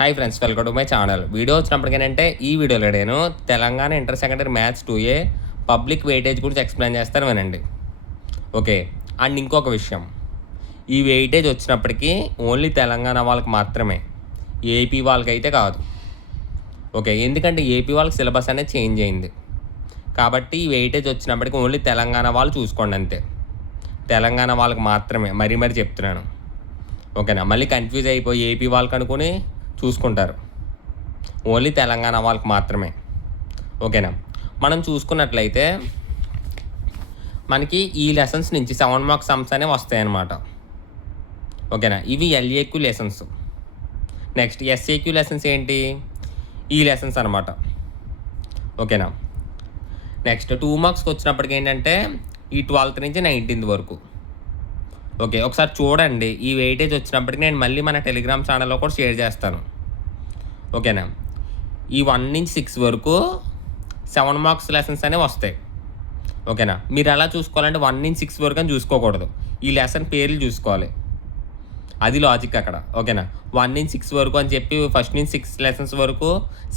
Hi friends, welcome to my channel. Video వచ్చినప్పటికేనంటే ఈ వీడియోలో నేను Telangana inter secondary maths 2A public weightage గురించి ఎక్స్ప్లెయిన్ చేస్తాను వినండి. ఓకే. అండ్ ఇంకొక విషయం, ఈ వెయిటేజ్ వచ్చినప్పటికీ ఓన్లీ తెలంగాణ వాళ్ళకి మాత్రమే, ఏపీ వాళ్ళకైతే కాదు. ఓకే, ఎందుకంటే ఏపీ వాళ్ళకి సిలబస్ అనేది చేంజ్ అయింది కాబట్టి ఈ వెయిటేజ్ వచ్చినప్పటికీ ఓన్లీ తెలంగాణ వాళ్ళు చూసుకోండి అంతే. తెలంగాణ వాళ్ళకి మాత్రమే మరీ చెప్తున్నాను. ఓకేనా, మళ్ళీ కన్ఫ్యూజ్ అయిపోయి ఏపీ వాళ్ళకి అనుకుని చూసుకుంటారు. ఓన్లీ తెలంగాణ వాళ్ళకి మాత్రమే. ఓకేనా, మనం చూసుకున్నట్లయితే మనకి ఈ లెసన్స్ నుంచి 7 మార్క్స్ సమ్స్ అనేవి వస్తాయన్నమాట. ఓకేనా, ఇవి LAQ lessons. Next SAQ lessons ఏంటి, ఈ లెసన్స్ అనమాట. ఓకేనా, నెక్స్ట్ 2 మార్క్స్కి వచ్చినప్పటికి ఏంటంటే ఈ 12th నుంచి 19th వరకు. ఓకే, ఒకసారి చూడండి. ఈ వెయిటేజ్ వచ్చినప్పటికి నేను మళ్ళీ మన టెలిగ్రామ్ ఛానల్లో కూడా షేర్ చేస్తాను. ఓకేనా, ఈ 1 నుంచి 6 వరకు 7 మార్క్స్ లెసన్స్ అనేవి వస్తాయి. ఓకేనా, మీరు ఎలా చూసుకోవాలంటే 1 నుంచి 6 వరకు అని చూసుకోకూడదు, ఈ లెసన్ పేర్లు చూసుకోవాలి. అది లాజిక్ అక్కడ. ఓకేనా, 1 నుంచి 6 వరకు అని చెప్పి ఫస్ట్ నుంచి 6 లెసన్స్ వరకు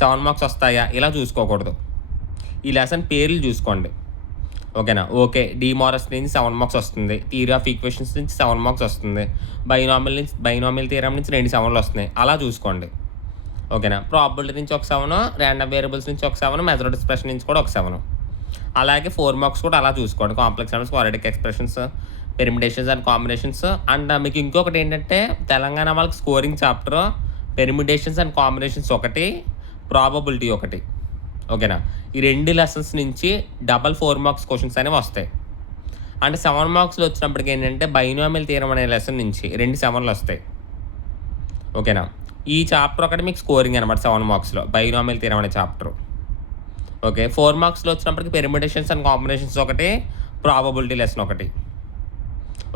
7 మార్క్స్ వస్తాయా ఇలా చూసుకోకూడదు, ఈ లెసన్ పేర్లు చూసుకోండి. ఓకేనా, ఓకే. డిమారస్ నుంచి 7 మార్క్స్ వస్తుంది, థియరీ ఆఫ్ ఈక్వేషన్స్ నుంచి 7 మార్క్స్ వస్తుంది, బైనామియల్ థియరమ్ నుంచి 2 7లు వస్తున్నాయి, అలా చూసుకోండి. ఓకేనా, ప్రాబబిలిటీ నుంచి ఒక 7, ర్యాండమ్ వేరియబుల్స్ నుంచి ఒక 7, మెథడ్ ఎక్స్ప్రెషన్ నుంచి కూడా ఒక 7. అలాగే 4 మార్క్స్ కూడా అలా చూసుకోండి. Complex numbers, quadratic expressions, permutations and combinations. And మీకు ఇంకొకటి ఏంటంటే తెలంగాణ వాళ్ళకి scoring chapter permutations and combinations ఒకటి, ప్రాబబిలిటీ ఒకటి. ఓకేనా, ఈ 2 లెసన్స్ నుంచి 4 మార్క్స్ క్వశ్చన్స్ అనేవి వస్తాయి. అంటే 7 మార్క్స్లో వచ్చినప్పటికి ఏంటంటే బైనామియల్ థియరమ్ అనే లెసన్ నుంచి 2 7లు వస్తాయి. ఓకేనా, ఈ చాప్టర్ ఒకటి మీకు స్కోరింగ్ అనమాట 7 మార్క్స్లో, బైనామియల్ థియరమ్ అనే చాప్టర్. ఓకే, 4 మార్క్స్లో వచ్చినప్పటికి పెర్మిటేషన్స్ అండ్ కాంబినేషన్స్ ఒకటి, ప్రాబబిలిటీ లెసన్ ఒకటి.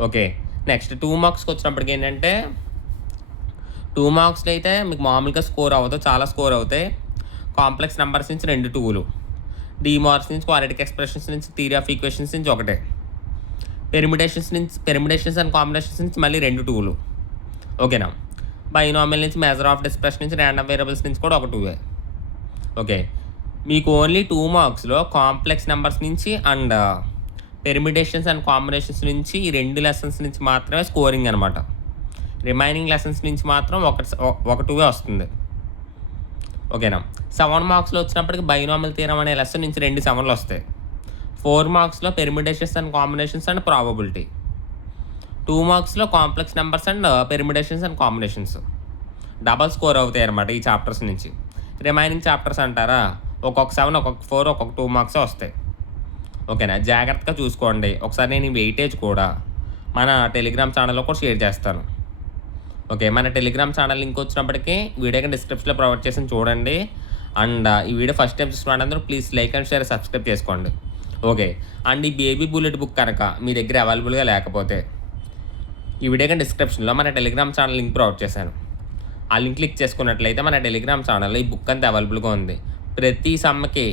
ఓకే, నెక్స్ట్ 2 మార్క్స్కి వచ్చినప్పటికి ఏంటంటే 2 మార్క్స్లో అయితే మీకు మామూలుగా స్కోర్ అవ్వదు, చాలా స్కోర్ అవుతాయి. కాంప్లెక్స్ నెంబర్స్ నుంచి 2 2లు, డిమార్స్ నుంచి క్వాడ్రాటిక్ ఎక్స్ప్రెషన్స్ నుంచి థియరీ ఆఫ్ ఈక్వేషన్స్ నుంచి ఒకటే, పెర్మిటేషన్స్ అండ్ కాంబినేషన్స్ నుంచి మళ్ళీ 2 2లు. ఓకేనా, బైనామియల్ నుంచి మెజర్ ఆఫ్ డిస్ప్రెషన్ నుంచి ర్యాండమ్ వేరియబుల్స్ నుంచి కూడా ఒక 2. ఓకే, మీకు ఓన్లీ 2 మార్క్స్లో కాంప్లెక్స్ నెంబర్స్ నుంచి అండ్ పెర్మిటేషన్స్ అండ్ కాంబినేషన్స్ నుంచి ఈ 2 లెసన్స్ నుంచి మాత్రమే స్కోరింగ్ అనమాట. రిమైనింగ్ లెసన్స్ నుంచి మాత్రం ఒక 2 వస్తుంది. ఓకేనా, 7 మార్క్స్లో వచ్చినప్పటికి బైనామియల్ థియరమ్ అనే లెసన్ నుంచి 2 7లు వస్తాయి. 4 మార్క్స్లో permutations and combinations and probability. 2 మార్క్స్లో complex numbers and permutations and combinations. Double score అవుతాయి అన్నమాట ఈ చాప్టర్స్ నుంచి. రిమైనింగ్ చాప్టర్స్ అంటారా, ఒక్కొక్క 7, ఒక్కొక్క 4, ఒక్కొక్క 2 మార్క్స్ వస్తాయి. ఓకేనా, జాగ్రత్తగా చూసుకోండి. ఒకసారి నేను ఈ వెయిటేజ్ కూడా మన టెలిగ్రామ్ ఛానల్లో కూడా షేర్ చేస్తాను. ఓకే, మన టెలిగ్రామ్ ఛానల్ లింక్ వచ్చినప్పటికీ వీడియోకి డిస్క్రిప్షన్లో ప్రొవైడ్ చేసి చూడండి. అండ్ ఈ వీడియో ఫస్ట్ టైం చూస్తున్నప్పుడు please like and share, subscribe చేసుకోండి. ఓకే, అండ్ ఈ బేబీ బుల్లెట్ బుక్ కనుక మీ దగ్గర అవైలబుల్గా లేకపోతే ఈ వీడియోకి డిస్క్రిప్షన్లో మన టెలిగ్రామ్ ఛానల్ లింక్ ప్రొవైడ్ చేశాను. ఆ లింక్ క్లిక్ చేసుకున్నట్లయితే మన టెలిగ్రామ్ ఛానల్లో ఈ బుక్ అంతా అవైలబుల్గా ఉంది. ప్రతి సమ్మకి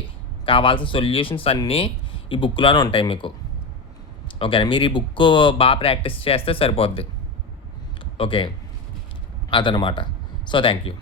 కావాల్సిన సొల్యూషన్స్ అన్నీ ఈ బుక్లోనే ఉంటాయి మీకు. ఓకేనా, మీరు ఈ బుక్ బాగా ప్రాక్టీస్ చేస్తే సరిపోద్ది. ఓకే, అదనమాట. So thank you.